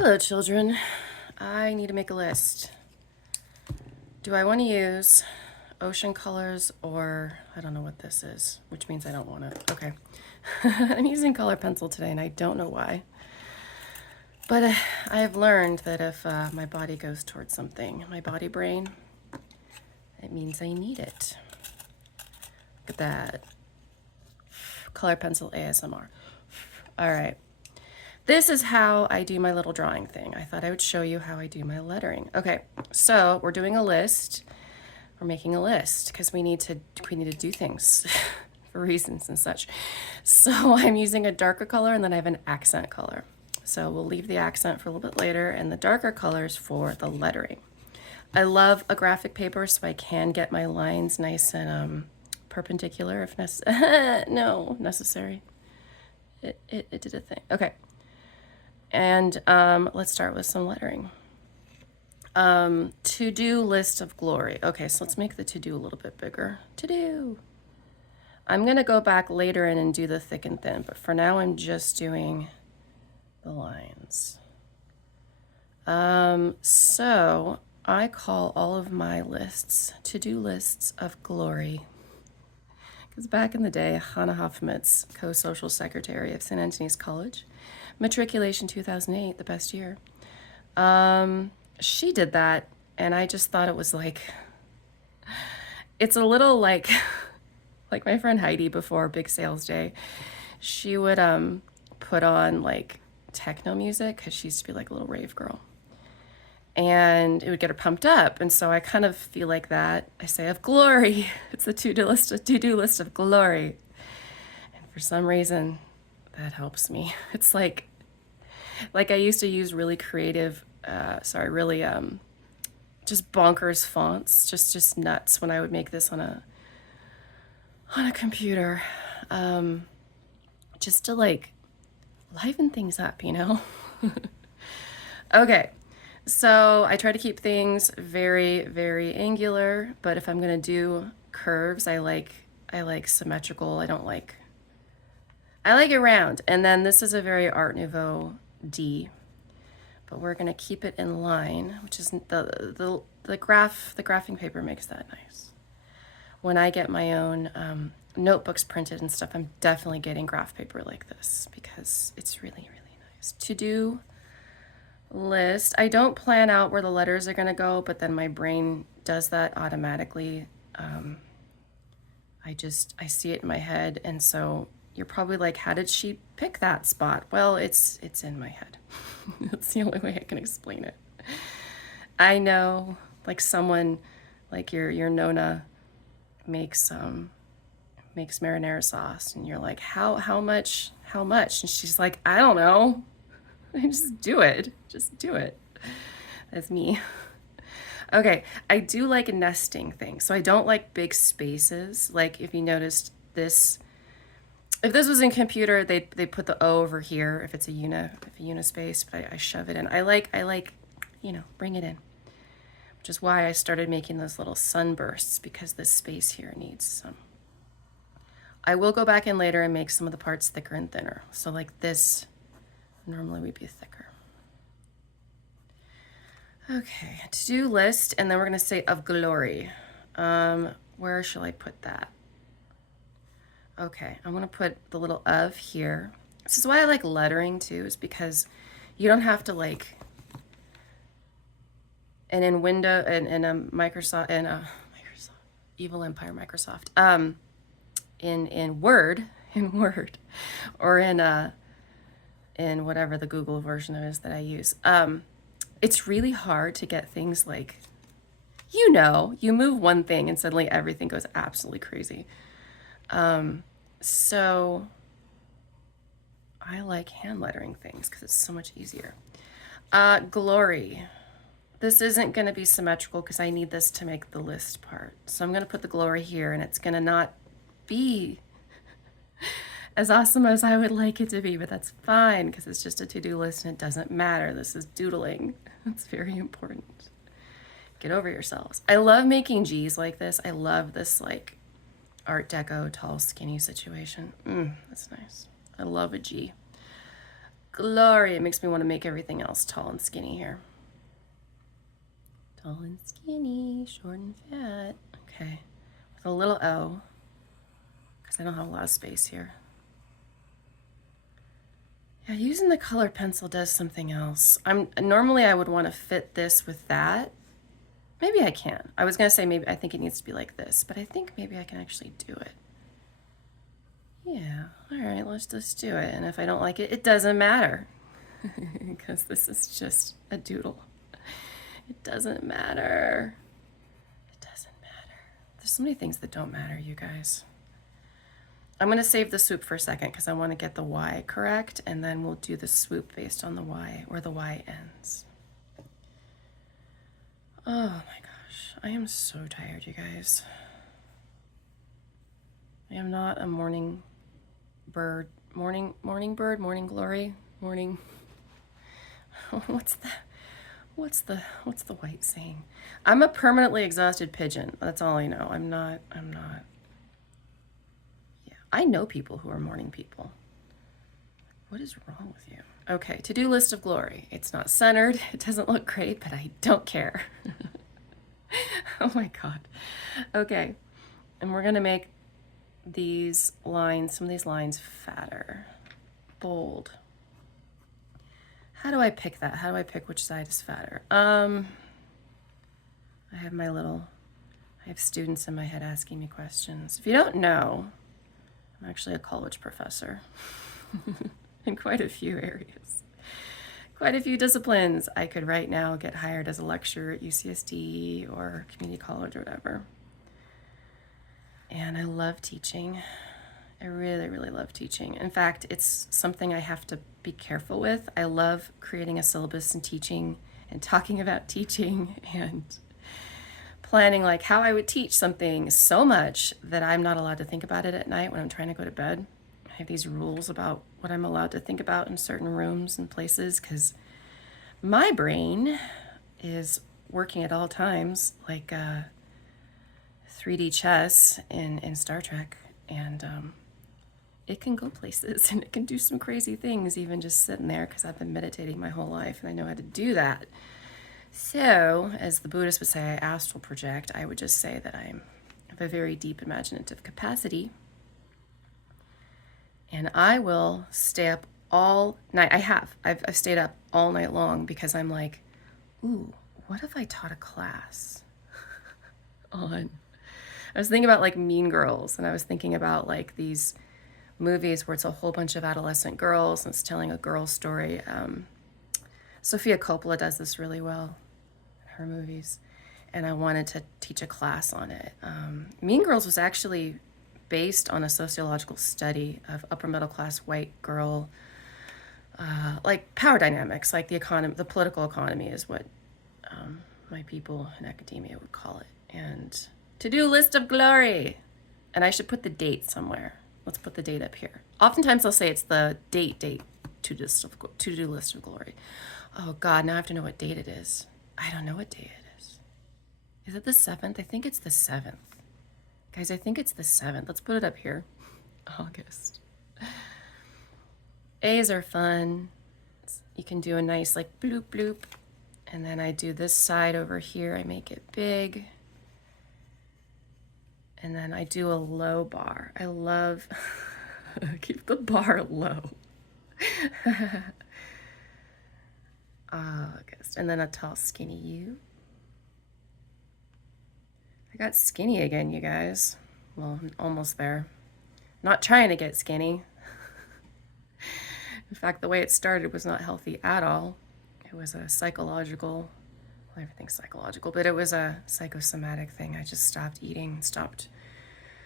Hello, children. I need to make a list. Do I want to use ocean colors or I don't know what this is, which means I don't want it. Okay. I'm using color pencil today and I don't know why. But I have learned that if my body goes towards something, my body brain, it means I need it. Look at that. Color pencil ASMR. All right. This is how I do my little drawing thing. I thought I would show you how I do my lettering. Okay, so we're doing a list. We're making a list because we need to do things for reasons and such. So I'm using a darker color and then I have an accent color. So we'll leave the accent for a little bit later and the darker colors for the lettering. I love a graphic paper so I can get my lines nice and perpendicular if necessary. No, necessary. It did a thing. Okay. And let's start with some lettering. To-do list of glory. Okay, so let's make the to-do a little bit bigger. To-do. I'm going to go back later and do the thick and thin, but for now I'm just doing the lines. So I call all of my lists to-do lists of glory. Because back in the day, Hannah Hoffmitz, co-social secretary of St. Anthony's College, matriculation 2008, the best year. She did that, and I just thought it was like, it's a little like my friend Heidi before Big Sales Day. She would put on like techno music because she used to be like a little rave girl, and it would get her pumped up. And so I kind of feel like that. I say of glory. It's the to-do list of glory, and for some reason, that helps me. It's like I used to use really creative, really just bonkers fonts, just nuts when I would make this on a computer, just to like liven things up, you know? Okay, so I try to keep things very, very angular, but if I'm gonna do curves, I like symmetrical. I like it round. And then this is a very Art Nouveau D, but we're gonna keep it in line, which is the graphing paper makes that nice. When I get my own notebooks printed and stuff, I'm definitely getting graph paper like this because it's really, really nice. To-do list. I don't plan out where the letters are gonna go, but then my brain does that automatically. I see it in my head, and so you're probably like, how did she pick that spot? Well, it's in my head. That's the only way I can explain it. I know, like someone, like your Nona makes marinara sauce, and you're like, how much? And she's like, I don't know. Just do it. That's me. Okay, I do like nesting things, so I don't like big spaces. Like if you noticed this. If this was in computer, they put the O over here if it's a unispace, but I shove it in. I like, bring it in. Which is why I started making those little sunbursts, because this space here needs some. I will go back in later and make some of the parts thicker and thinner. So like this normally would be thicker. Okay, to-do list, and then we're gonna say of glory. Where shall I put that? Okay, I'm gonna put the little of here. This is why I like lettering too, is because you don't have to like, and in Windows and in a Microsoft, Evil Empire Microsoft, in Word, or in whatever the Google version of it is that I use, it's really hard to get things like, you move one thing and suddenly everything goes absolutely crazy. So I like hand lettering things because it's so much easier. Glory. This isn't going to be symmetrical because I need this to make the list part. So I'm going to put the glory here, and it's going to not be as awesome as I would like it to be, but that's fine because it's just a to-do list and it doesn't matter. This is doodling. It's very important. Get over yourselves. I love making G's like this. I love this like Art Deco tall skinny situation. That's nice. I love a G. glory. It makes me want to make everything else tall and skinny here. Tall and skinny, short and fat. Okay, with a little O, because I don't have a lot of space here. Yeah, using the colored pencil does something else. Normally I would want to fit this with that. Maybe I can. I was gonna say maybe I think it needs to be like this, but I think maybe I can actually do it. Yeah, all right, let's just do it. And if I don't like it, it doesn't matter because this is just a doodle. It doesn't matter. It doesn't matter. There's so many things that don't matter, you guys. I'm gonna save the swoop for a second because I want to get the Y correct, and then we'll do the swoop based on the Y, where the Y ends. Oh my gosh, I am so tired, you guys. I am not a morning bird, morning glory, morning. What's the white saying? I'm a permanently exhausted pigeon. That's all I know. I'm not. Yeah, I know people who are morning people. What is wrong with you? Okay, to-do list of glory. It's not centered. It doesn't look great, but I don't care. Oh my God. Okay, and we're gonna make these lines, some of these lines fatter, bold. How do I pick that? How do I pick which side is fatter? I have students in my head asking me questions. If you don't know, I'm actually a college professor in quite a few areas, quite a few disciplines. I could right now get hired as a lecturer at UCSD or community college or whatever. And I love teaching. I really, really love teaching. In fact, it's something I have to be careful with. I love creating a syllabus and teaching and talking about teaching and planning like how I would teach something so much that I'm not allowed to think about it at night when I'm trying to go to bed. I have these rules about what I'm allowed to think about in certain rooms and places because my brain is working at all times like 3D chess in Star Trek, and it can go places and it can do some crazy things even just sitting there because I've been meditating my whole life and I know how to do that. So, as the Buddhists would say, I astral project. I would just say that I have a very deep imaginative capacity. And I will stay up all night. I've stayed up all night long because I'm like, ooh, what if I taught a class on... I was thinking about like Mean Girls, and I was thinking about like these movies where it's a whole bunch of adolescent girls and it's telling a girl story. Sofia Coppola does this really well in her movies, and I wanted to teach a class on it. Mean Girls was actually based on a sociological study of upper middle class white girl, like power dynamics, like the economy, the political economy is what my people in academia would call it. And to-do list of glory, and I should put the date somewhere. Let's put the date up here. Oftentimes I'll say it's the date to-do list of glory. Oh God, now I have to know what date it is. I don't know what day it is. Is it the 7th? I think it's the 7th. Guys, I think it's the 7th. Let's put it up here. August. A's are fun. You can do a nice like bloop bloop. And then I do this side over here. I make it big. And then I do a low bar. I love, keep the bar low. August. And then a tall, skinny U. I got skinny again, you guys. Well, I'm almost there. Not trying to get skinny. In fact, the way it started was not healthy at all. It was a psychological, well, everything's psychological, but it was a psychosomatic thing. I just stopped eating, stopped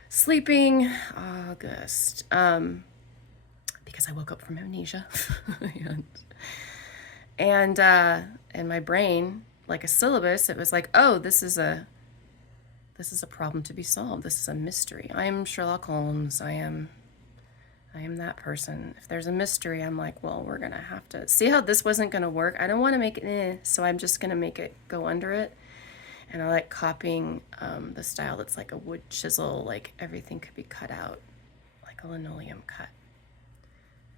sleeping, August, because I woke up from amnesia. and my brain, like a syllabus, it was like, oh, this is a problem to be solved. This is a mystery. I am Sherlock Holmes. I am that person. If there's a mystery, I'm like, well, we're gonna have to see how this wasn't gonna work. I don't want to make it so I'm just gonna make it go under it. And I like copying the style that's like a wood chisel, like everything could be cut out, like a linoleum cut.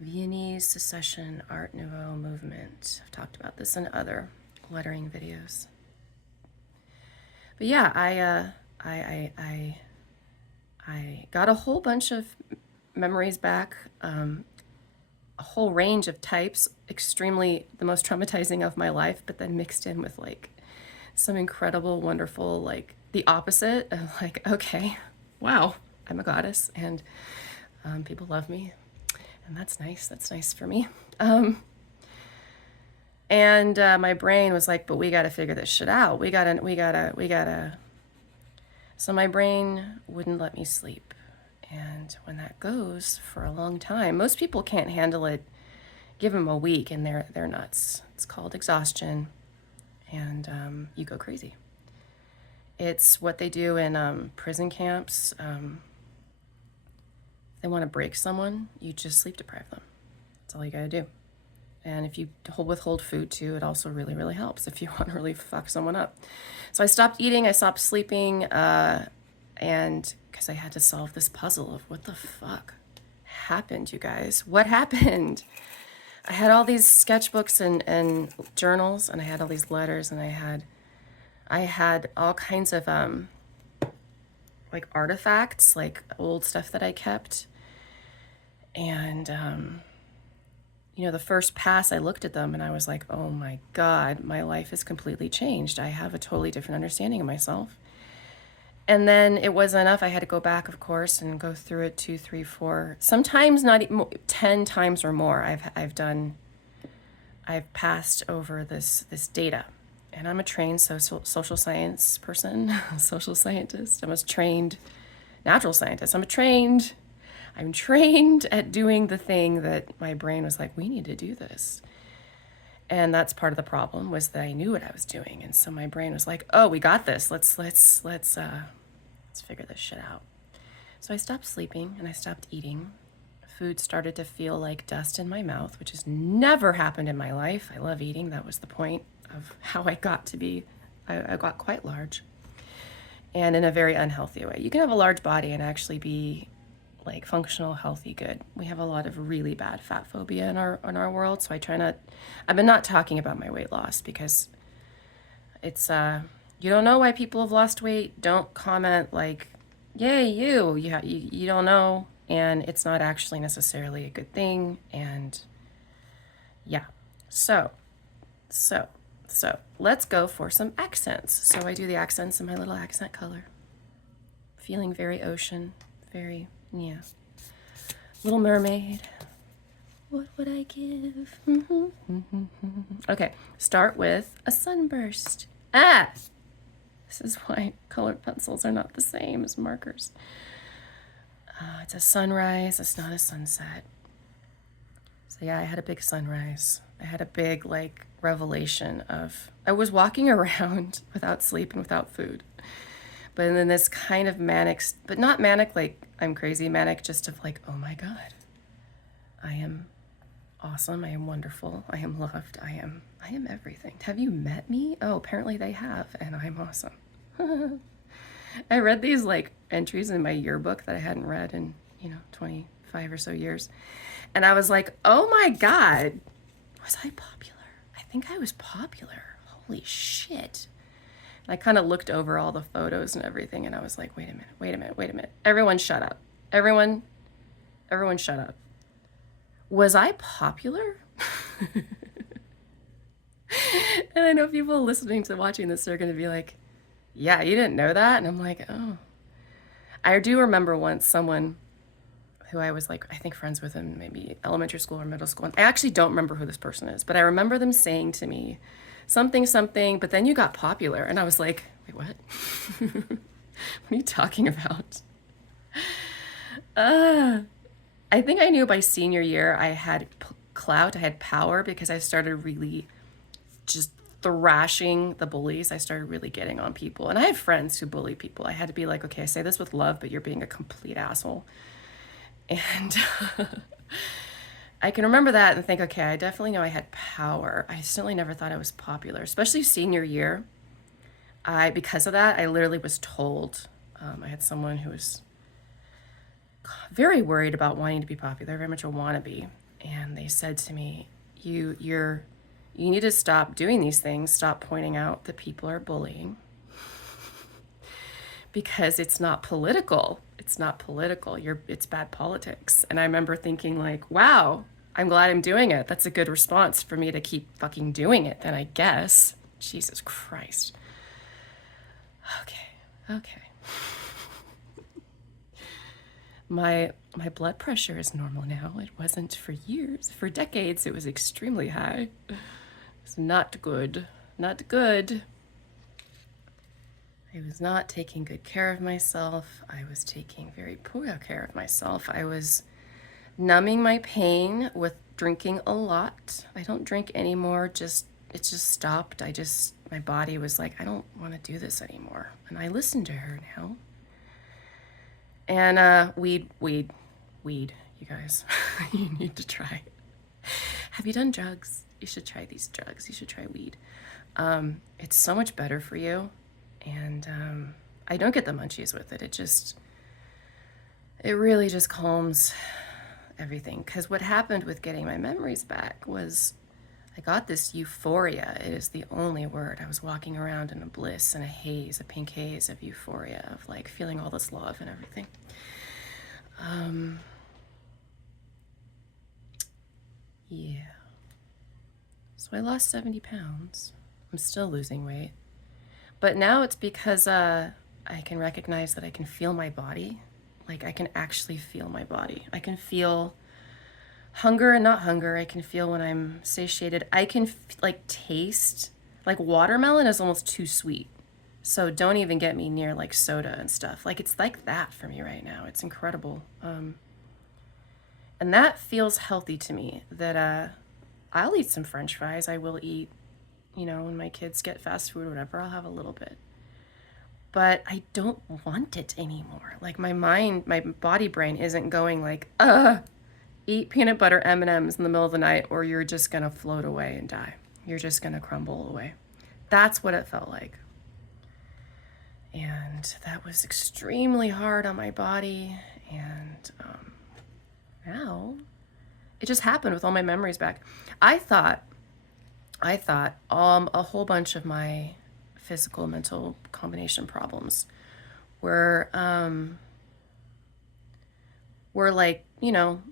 Viennese Secession Art Nouveau movement. I've talked about this in other lettering videos. But yeah, I got a whole bunch of memories back, a whole range of types, extremely the most traumatizing of my life, but then mixed in with like some incredible, wonderful, like the opposite of like, okay, wow, I'm a goddess and people love me, and that's nice. That's nice for me. And my brain was like, but we got to figure this shit out. We gotta. So my brain wouldn't let me sleep. And when that goes for a long time, most people can't handle it. Give them a week and they're nuts. It's called exhaustion, and you go crazy. It's what they do in prison camps. They want to break someone, you just sleep deprive them. That's all you gotta do. And if you withhold food too, it also really, really helps if you want to really fuck someone up. So I stopped eating, I stopped sleeping, and because I had to solve this puzzle of what the fuck happened, you guys. What happened? I had all these sketchbooks and journals, and I had all these letters, and I had all kinds of like artifacts, like old stuff that I kept. And you know, the first pass I looked at them and I was like, oh my God, my life has completely changed. I have a totally different understanding of myself. And then it wasn't enough. I had to go back, of course, and go through it 2, 3, 4, sometimes not even 10 times or more. I've passed over this data. And I'm a trained social science person, social scientist. I'm a trained natural scientist. I'm trained at doing the thing that my brain was like, we need to do this. And that's part of the problem, was that I knew what I was doing. And so my brain was like, oh, we got this. Let's figure this shit out. So I stopped sleeping and I stopped eating. Food started to feel like dust in my mouth, which has never happened in my life. I love eating. That was the point of how I got to be, I got quite large, and in a very unhealthy way. You can have a large body and actually be like functional, healthy, good. We have a lot of really bad fat phobia in our world, so I've been not talking about my weight loss because it's you don't know why people have lost weight. Don't comment like, yay, you don't know, and it's not actually necessarily a good thing. And yeah, so let's go for some accents. So I do the accents in my little accent color, feeling very ocean, very, yeah. Little Mermaid. What would I give? Okay, start with a sunburst. This is why colored pencils are not the same as markers. It's a sunrise, it's not a sunset. So yeah, I had a big sunrise. I had a big like revelation of, I was walking around without sleep and without food. But then this kind of manic, but not manic like I'm crazy, manic just of like, oh my God, I am awesome, I am wonderful, I am loved, I am everything. Have you met me? Oh, apparently they have, and I'm awesome. I read these like entries in my yearbook that I hadn't read in, 25 or so years. And I was like, oh my God, was I popular? I think I was popular. Holy shit. I kind of looked over all the photos and everything, and I was like, wait a minute. Everyone shut up. Everyone shut up. Was I popular? And I know people listening to watching this are going to be like, yeah, you didn't know that? And I'm like, oh. I do remember once someone who I was like, I think friends with in maybe elementary school or middle school. And I actually don't remember who this person is, but I remember them saying to me, something, but then you got popular. And I was like, wait, what? What are you talking about? I think I knew by senior year I had clout, I had power, because I started really just thrashing the bullies. I started really getting on people. And I have friends who bully people. I had to be like, okay, I say this with love, but you're being a complete asshole. And I can remember that and think, okay, I definitely know I had power. I certainly never thought I was popular, especially senior year. Because of that, I literally was told, I had someone who was very worried about wanting to be popular, very much a wannabe. and they said to me, you need to stop doing these things, stop pointing out that people are bullying, because it's not political. It's not political. It's bad politics. And I remember thinking like, wow, I'm glad I'm doing it. That's a good response for me to keep fucking doing it then, I guess. Jesus Christ. Okay. My blood pressure is normal now. It wasn't for years. For decades, it was extremely high. It's not good. Not good. I was not taking good care of myself. I was taking very poor care of myself. I was numbing my pain with drinking a lot. I don't drink anymore. It just stopped. My body was like, I don't want to do this anymore. And I listened to her now. And weed, you guys. You need to try. Have you done drugs? You should try these drugs. You should try weed. It's so much better for you. And I don't get the munchies with it. It really just calms everything. Because what happened with getting my memories back was I got this euphoria. It is the only word. I was walking around in a bliss and a haze, a pink haze of euphoria, of like feeling all this love and everything. Yeah. So I lost 70 pounds. I'm still losing weight. But now it's because I can recognize that I can feel my body. Like I can actually feel my body. I can feel hunger and not hunger. I can feel when I'm satiated. I can like taste, like watermelon is almost too sweet. So don't even get me near like soda and stuff. Like it's like that for me right now. It's incredible. And that feels healthy to me, that I'll eat some French fries. I will eat, when my kids get fast food or whatever, I'll have a little bit. But I don't want it anymore. Like my body brain isn't going like, eat peanut butter M&Ms in the middle of the night or you're just going to float away and die. You're just going to crumble away. That's what it felt like. And that was extremely hard on my body. And now it just happened with all my memories back. I thought a whole bunch of my physical mental combination problems were like,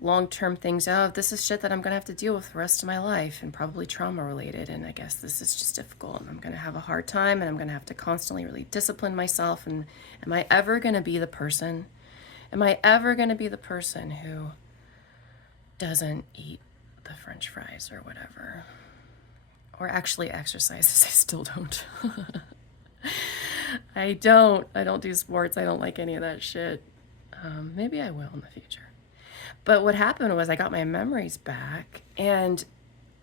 long-term things. Oh, this is shit that I'm going to have to deal with the rest of my life and probably trauma related. And I guess this is just difficult and I'm going to have a hard time and I'm going to have to constantly really discipline myself. And am I ever going to be the person who doesn't eat the French fries or whatever? Or actually exercises? I still don't. I don't do sports. I don't like any of that shit. Maybe I will in the future. But what happened was I got my memories back and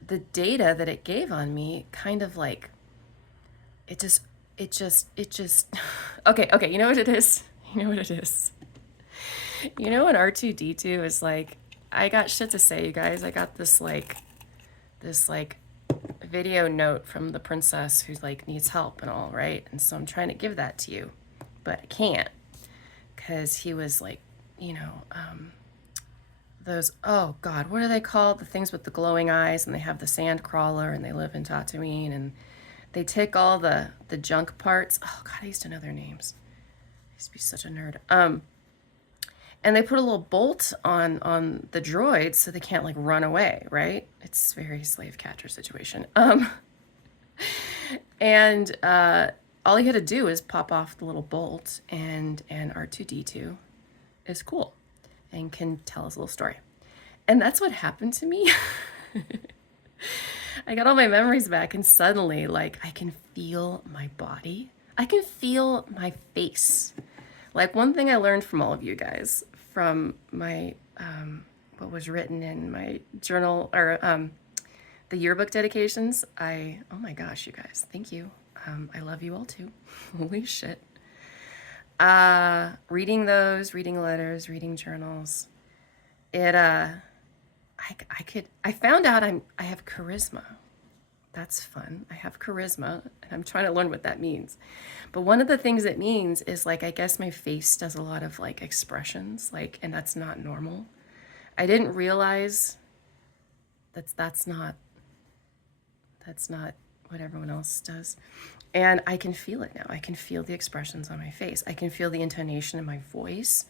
the data that it gave on me kind of like, it just, okay. You know what it is? When R2-D2 is like, I got shit to say, you guys. I got this video note from the princess who like needs help and all, right? And so I'm trying to give that to you, but I can't because he was like, those, oh God, what are they called? The things with the glowing eyes, and they have the sand crawler and they live in Tatooine and they take all the junk parts. Oh God, I used to know their names. I used to be such a nerd. And they put a little bolt on the droids so they can't like run away, right? It's a very slave catcher situation. And all he had to do is pop off the little bolt and R2-D2 is cool and can tell us a little story. And that's what happened to me. I got all my memories back and suddenly like I can feel my body. I can feel my face. Like one thing I learned from all of you guys from my, what was written in my journal or the yearbook dedications. Oh my gosh, you guys, thank you. I love you all too. Holy shit. Reading those, reading letters, reading journals. I found out I have charisma. That's fun. I have charisma and I'm trying to learn what that means. But one of the things it means is like, I guess my face does a lot of like expressions, like, and that's not normal. I didn't realize That's not what everyone else does. And I can feel it now. I can feel the expressions on my face. I can feel the intonation in my voice.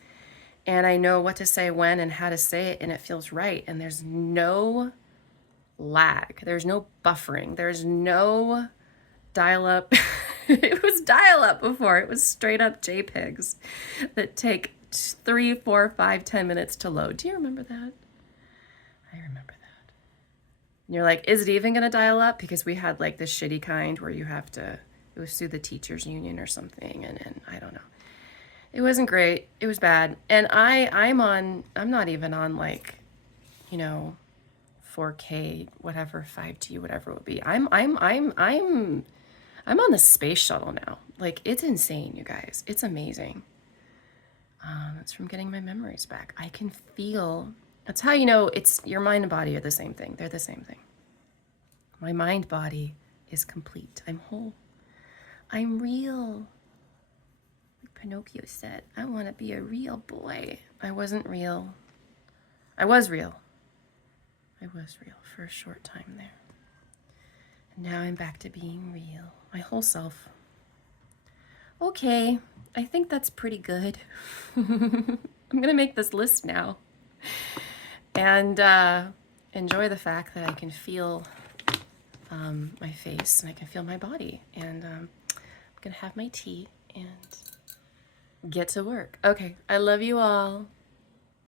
And I know what to say when and how to say it, and it feels right. And there's no lag. There's no buffering. There's no dial up. It was dial up before. It was straight up JPEGs that take 3, 4, 5, 10 minutes to load. Do you remember that? I remember that. And you're like, is it even going to dial up? Because we had like this shitty kind where you have to, it was through the teachers union or something. And I don't know. It wasn't great. It was bad. And I'm not even on like, 4K, whatever, 5G, whatever it would be. I'm on the space shuttle now. Like, it's insane, you guys. It's amazing. It's from getting my memories back. I can feel, that's how you know it's your mind and body are the same thing. They're the same thing. My mind body is complete. I'm whole. I'm real. Pinocchio said, I want to be a real boy. I wasn't real. I was real. I was real for a short time there. And now I'm back to being real. My whole self. Okay, I think that's pretty good. I'm going to make this list now. And enjoy the fact that I can feel my face and I can feel my body. And I'm going to have my tea and get to work. Okay, I love you all.